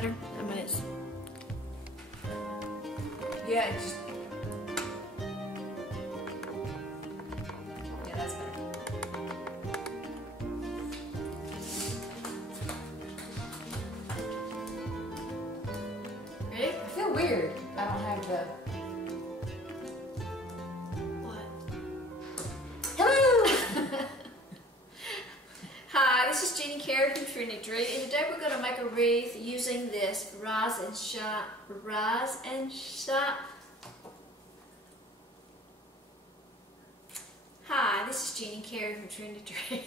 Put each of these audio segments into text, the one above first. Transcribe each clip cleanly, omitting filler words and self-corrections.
better? I mean, it's... Yeah, it's just... Yeah, that's better. Ready? I feel weird. I don't have the... What? Hello! Hi, this is Jeannie Carey from Trendy Tree, and today we're going to make a wreath using this Rise and Shine. Hi, this is Jeannie Carey from Trendy Tree,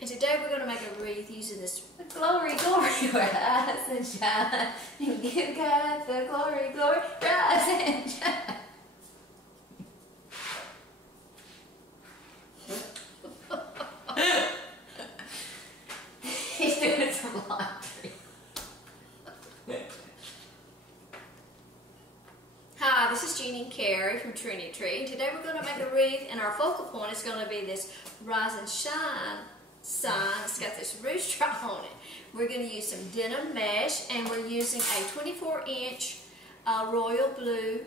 and today we're going to make a wreath using this Glory, glory, rise and shine, and give God the glory, glory, rise and shine. He's doing some laundry. Hi, this is Jeannie Carey from Trendy Tree, and today we're going to make a wreath, and our focal point is going to be this Rise and Shine sign. It's got this rooster on it. We're going to use some denim mesh, and we're using a 24-inch royal blue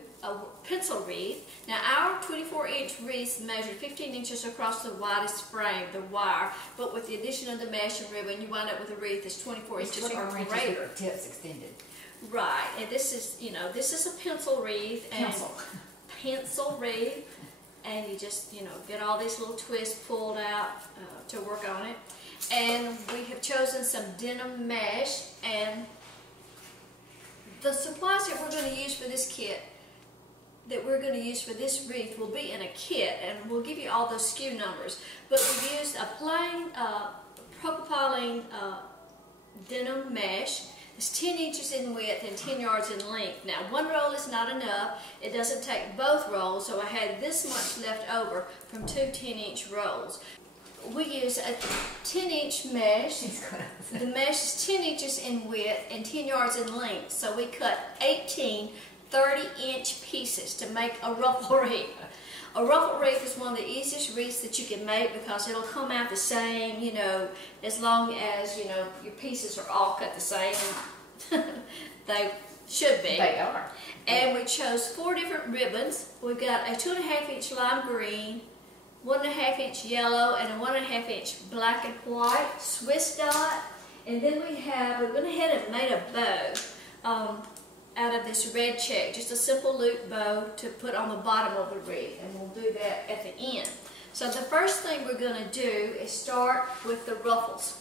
pencil wreath. Now our 24-inch wreaths measure 15 inches across the widest frame, the wire, but with the addition of the mesh and ribbon, you wind up with a wreath that's 24 inches or greater. Tips extended. Right, and this is, you know, this is a pencil wreath. Pencil wreath. And you just, you know, get all these little twists pulled out to work on it. And we have chosen some denim mesh, and the supplies that we're going to use for this kit, that we're going to use for this wreath, will be in a kit, and we'll give you all those SKU numbers. But we used a plain propylene denim mesh. It's 10 inches in width and 10 yards in length. Now, one roll is not enough. It doesn't take both rolls, so I had this much left over from two 10-inch rolls. We use a 10-inch mesh. The mesh is 10 inches in width and 10 yards in length, so we cut 18 30-inch pieces to make a ruffle wreath. A ruffle wreath is one of the easiest wreaths that you can make because it'll come out the same, you know, as long as, you know, your pieces are all cut the same. They should be. They are. And we chose 4 different ribbons. We've got a 2.5-inch lime green, 1.5-inch yellow, and a 1.5-inch black and white Swiss dot. And then we went ahead and made a bow out of this red check, just a simple loop bow to put on the bottom of the wreath, and we'll do that at the end. So the first thing we're going to do is start with the ruffles.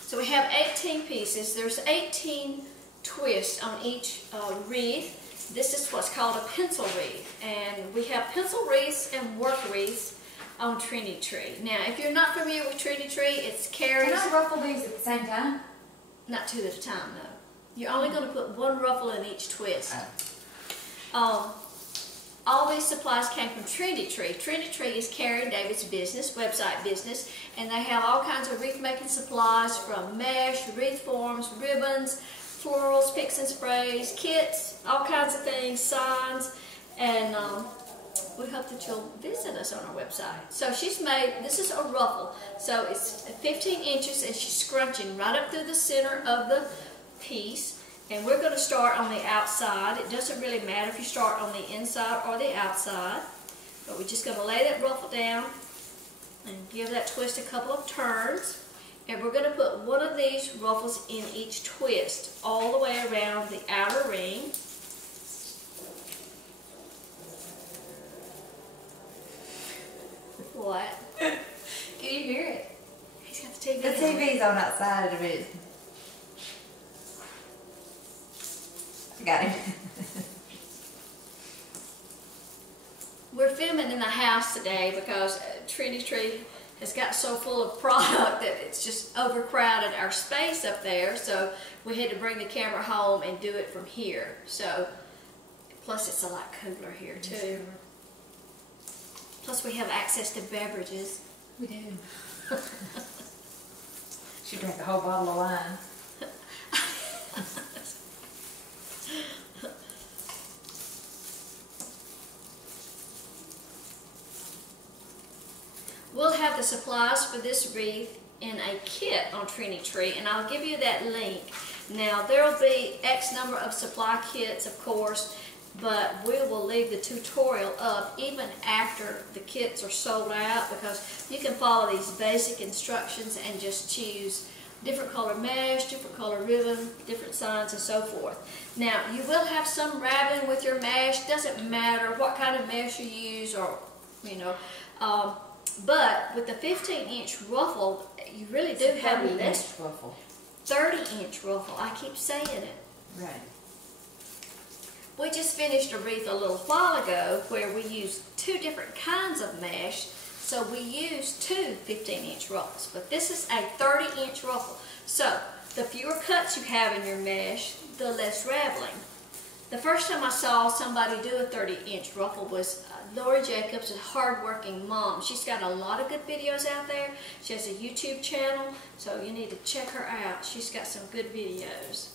So we have 18 pieces. There's 18 twists on each wreath. This is what's called a pencil wreath, and we have pencil wreaths and work wreaths on Trendy Tree. Now, if you're not familiar with Trendy Tree, it's Carey's. Can I ruffle these at the same time? Not 2 at a time, no. You're only going to put 1 ruffle in each twist. All these supplies came from Trendy Tree. Trendy Tree is Carey and David's business, website business, and they have all kinds of wreath making supplies from mesh, wreath forms, ribbons, florals, picks and sprays, kits, all kinds of things, signs, and we hope that you'll visit us on our website. So she's made, this is a ruffle, so it's 15 inches, and she's scrunching right up through the center of the piece, and we're going to start on the outside. It doesn't really matter if you start on the inside or the outside, but we're just going to lay that ruffle down and give that twist a couple of turns, and we're going to put one of these ruffles in each twist all the way around the outer ring. What? Can you hear it? He's got the TV. The TV's on outside of it. I got it. We're filming in the house today because Trendy Tree has got so full of product that it's just overcrowded our space up there, so we had to bring the camera home and do it from here. So, plus it's a lot cooler here too. Plus we have access to beverages. We do. She drank a whole bottle of wine. We'll have the supplies for this wreath in a kit on Trendy Tree, and I'll give you that link. Now there will be X number of supply kits, of course, but we will leave the tutorial up even after the kits are sold out, because you can follow these basic instructions and just choose different color mesh, different color ribbon, different signs, and so forth. Now, you will have some rabbing with your mesh. Doesn't matter what kind of mesh you use, or, you know, but with the 15-inch ruffle, you really do have less. 30-inch ruffle. 30-inch ruffle. I keep saying it. Right. We just finished a wreath a little while ago where we used 2 different kinds of mesh. So we used 2 15-inch ruffles, but this is a 30-inch ruffle. So the fewer cuts you have in your mesh, the less raveling. The first time I saw somebody do a 30-inch ruffle was Lori Jacobs, a hard-working mom. She's got a lot of good videos out there. She has a YouTube channel, so you need to check her out. She's got some good videos.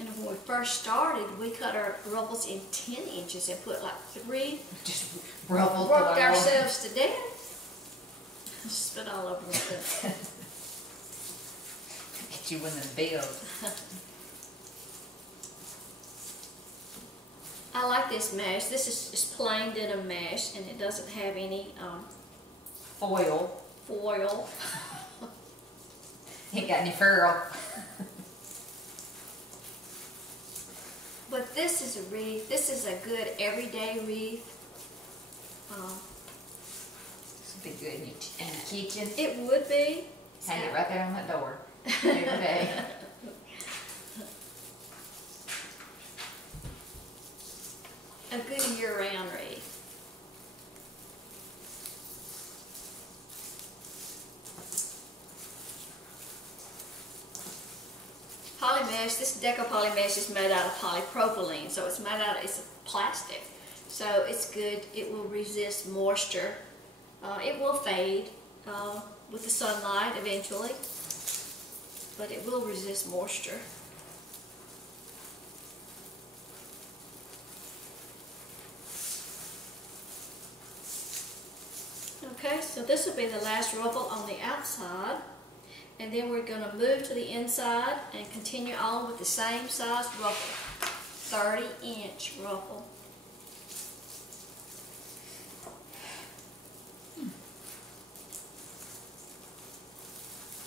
And when we first started, we cut our ruffles in 10 inches and put like 3. Just ruffled. Worked ourselves to death. Spit all over the stuff. Get you in the build. I like this mesh. This is just plain denim mesh, and it doesn't have any Foil. foil. Ain't got any furl. But this is a wreath. This is a good everyday wreath. This would be good in the kitchen. It would be. Hang it right there on that door every day. A good year-round wreath. Poly mesh, this deco poly mesh is made out of polypropylene, so it's made out of, it's plastic. So it's good, it will resist moisture. It will fade with the sunlight eventually, but it will resist moisture. Okay, so this will be the last ruffle on the outside. And then we're going to move to the inside and continue on with the same size ruffle. 30-inch ruffle.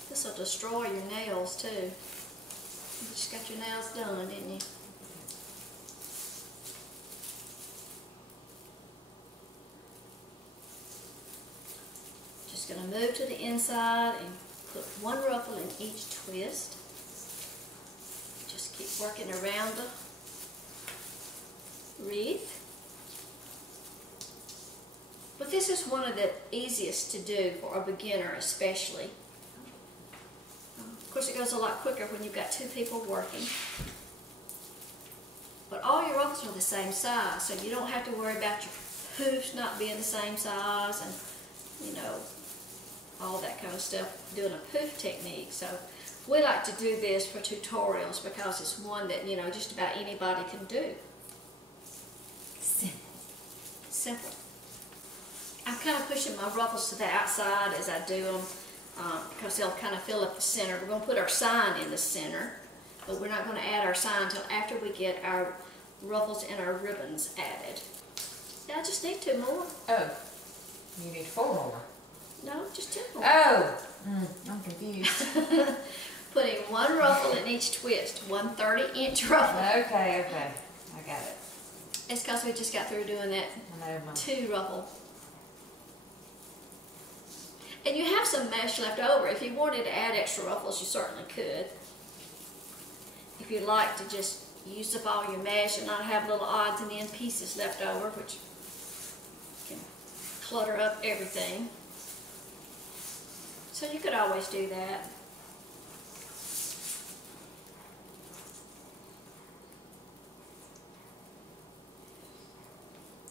This will destroy your nails too. You just got your nails done, didn't you? Just going to move to the inside and put 1 ruffle in each twist. Just keep working around the wreath. But this is one of the easiest to do for a beginner especially. Of course it goes a lot quicker when you've got 2 people working. But all your ruffles are the same size, so you don't have to worry about your hoofs not being the same size and, you know, all that kind of stuff, doing a poof technique. So we like to do this for tutorials because it's one that, you know, just about anybody can do. Simple. Simple. I'm kind of pushing my ruffles to the outside as I do them because they'll kind of fill up the center. We're going to put our sign in the center, but we're not going to add our sign until after we get our ruffles and our ribbons added. Yeah, I just need 2 more. Oh, you need 4 more. No, just 2 more. Oh, I'm confused. Putting 1 ruffle in each twist, 1 30-inch ruffle. Okay, I got it. It's because we just got through doing that 2 ruffle. And you have some mesh left over. If you wanted to add extra ruffles, you certainly could. If you'd like to just use up all your mesh and not have little odds and end pieces left over, which can clutter up everything. So you could always do that.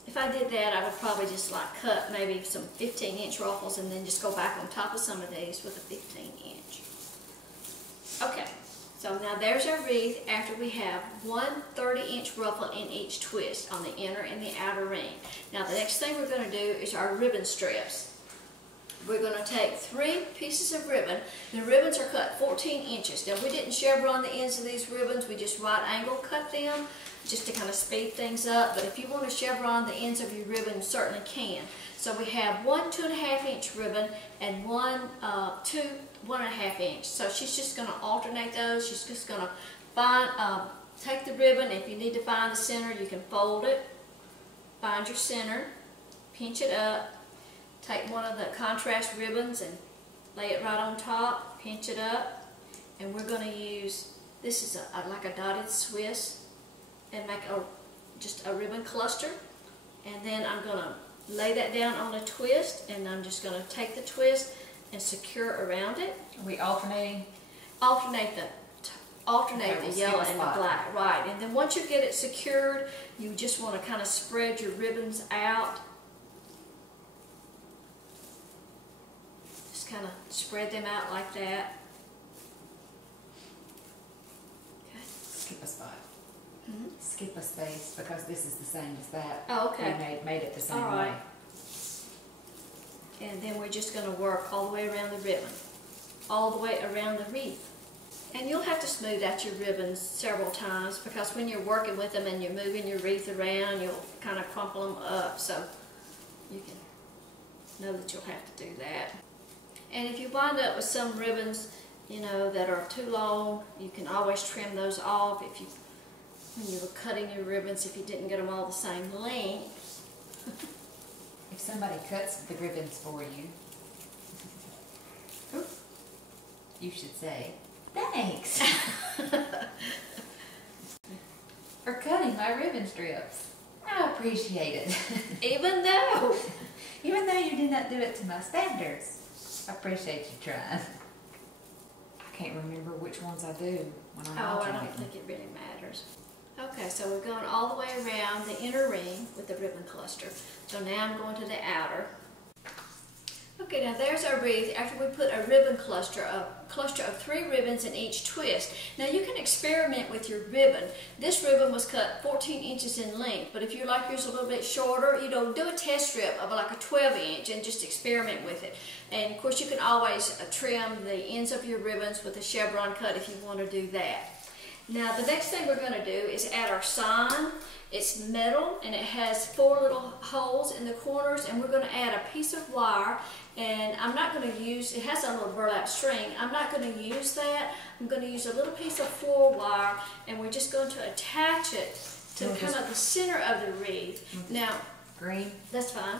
If I did that, I would probably just like cut maybe some 15-inch ruffles and then just go back on top of some of these with a 15-inch. Okay, so now there's our wreath after we have 1 30-inch ruffle in each twist on the inner and the outer ring. Now the next thing we're going to do is our ribbon strips. we're going to take 3 pieces of ribbon. The ribbons are cut 14 inches. Now we didn't chevron the ends of these ribbons, we just right angle cut them just to kind of speed things up. But if you want to chevron the ends of your ribbon, you certainly can. So we have 1 2.5 inch ribbon and 1 1.5 inch. So she's just going to alternate those. She's just going to find, take the ribbon. If you need to find the center, you can fold it, find your center, pinch it up, take one of the contrast ribbons and lay it right on top, pinch it up, and we're going to use, this is like a dotted Swiss, and make just a ribbon cluster. And then I'm going to lay that down on a twist, and I'm just going to take the twist and secure around it. Are we alternating? Alternate the yellow and the black, right. And then once you get it secured, you just want to kind of spread your ribbons out. Just kind of spread them out like that. Okay. Skip a spot. Mm-hmm. Skip a space, because this is the same as that. Oh, okay. We made it the same all right. way. And then we're just going to work all the way around the ribbon, all the way around the wreath. And you'll have to smooth out your ribbons several times, because when you're working with them and you're moving your wreath around, you'll kind of crumple them up. So you can know that you'll have to do that. And if you wind up with some ribbons, you know, that are too long, you can always trim those off. If you, when you were cutting your ribbons, if you didn't get them all the same length. If somebody cuts the ribbons for you, you should say, thanks for cutting my ribbon strips. I appreciate it. Even though you did not do it to my standards, I appreciate you trying. I can't remember which ones I do when I'm alternating. I don't think it really matters. Okay, so we're going all the way around the inner ring with the ribbon cluster. So now I'm going to the outer. Okay, now there's our wreath after we put a ribbon cluster, a cluster of 3 ribbons in each twist. Now you can experiment with your ribbon. This ribbon was cut 14 inches in length, but if you like yours a little bit shorter, you know, do a test strip of like a 12 inch and just experiment with it. And of course you can always trim the ends of your ribbons with a chevron cut if you want to do that. Now the next thing we're going to do is add our sign. It's metal and it has 4 little holes in the corners, and we're going to add a piece of wire, and I'm not going to use, it has a little burlap string, I'm not going to use that. I'm going to use a little piece of floor wire, and we're just going to attach it to kind of the center of the wreath. Now, green? That's fine.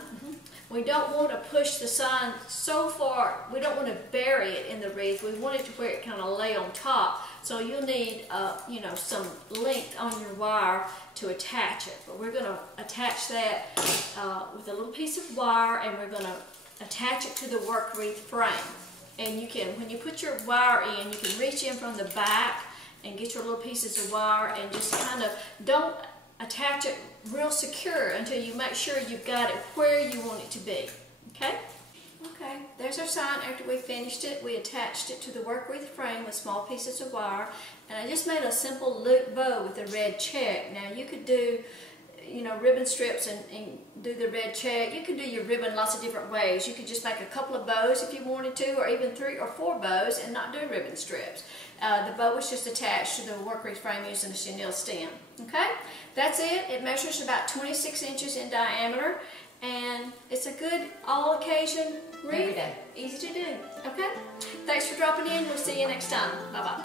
We don't want to push the sign so far, we don't want to bury it in the wreath. We want it to where it kind of lay on top. So you'll need, you know, some length on your wire to attach it. But we're going to attach that with a little piece of wire, and we're going to attach it to the work wreath frame. And you can, when you put your wire in, you can reach in from the back and get your little pieces of wire, and just kind of don't attach it real secure until you make sure you've got it where you want it to be. Okay? Okay, there's our sign. After we finished it, we attached it to the work wreath frame with small pieces of wire, and I just made a simple loop bow with a red check. Now you could do, you know, ribbon strips and do the red check. You could do your ribbon lots of different ways. You could just make a couple of bows if you wanted to, or even 3 or 4 bows and not do ribbon strips. The bow was just attached to the work wreath frame using a chenille stem. Okay, that's it. It measures about 26 inches in diameter, and it's a good all-occasion wreath. Every day. Easy to do. Okay, thanks for dropping in. We'll see you next time. Bye-bye.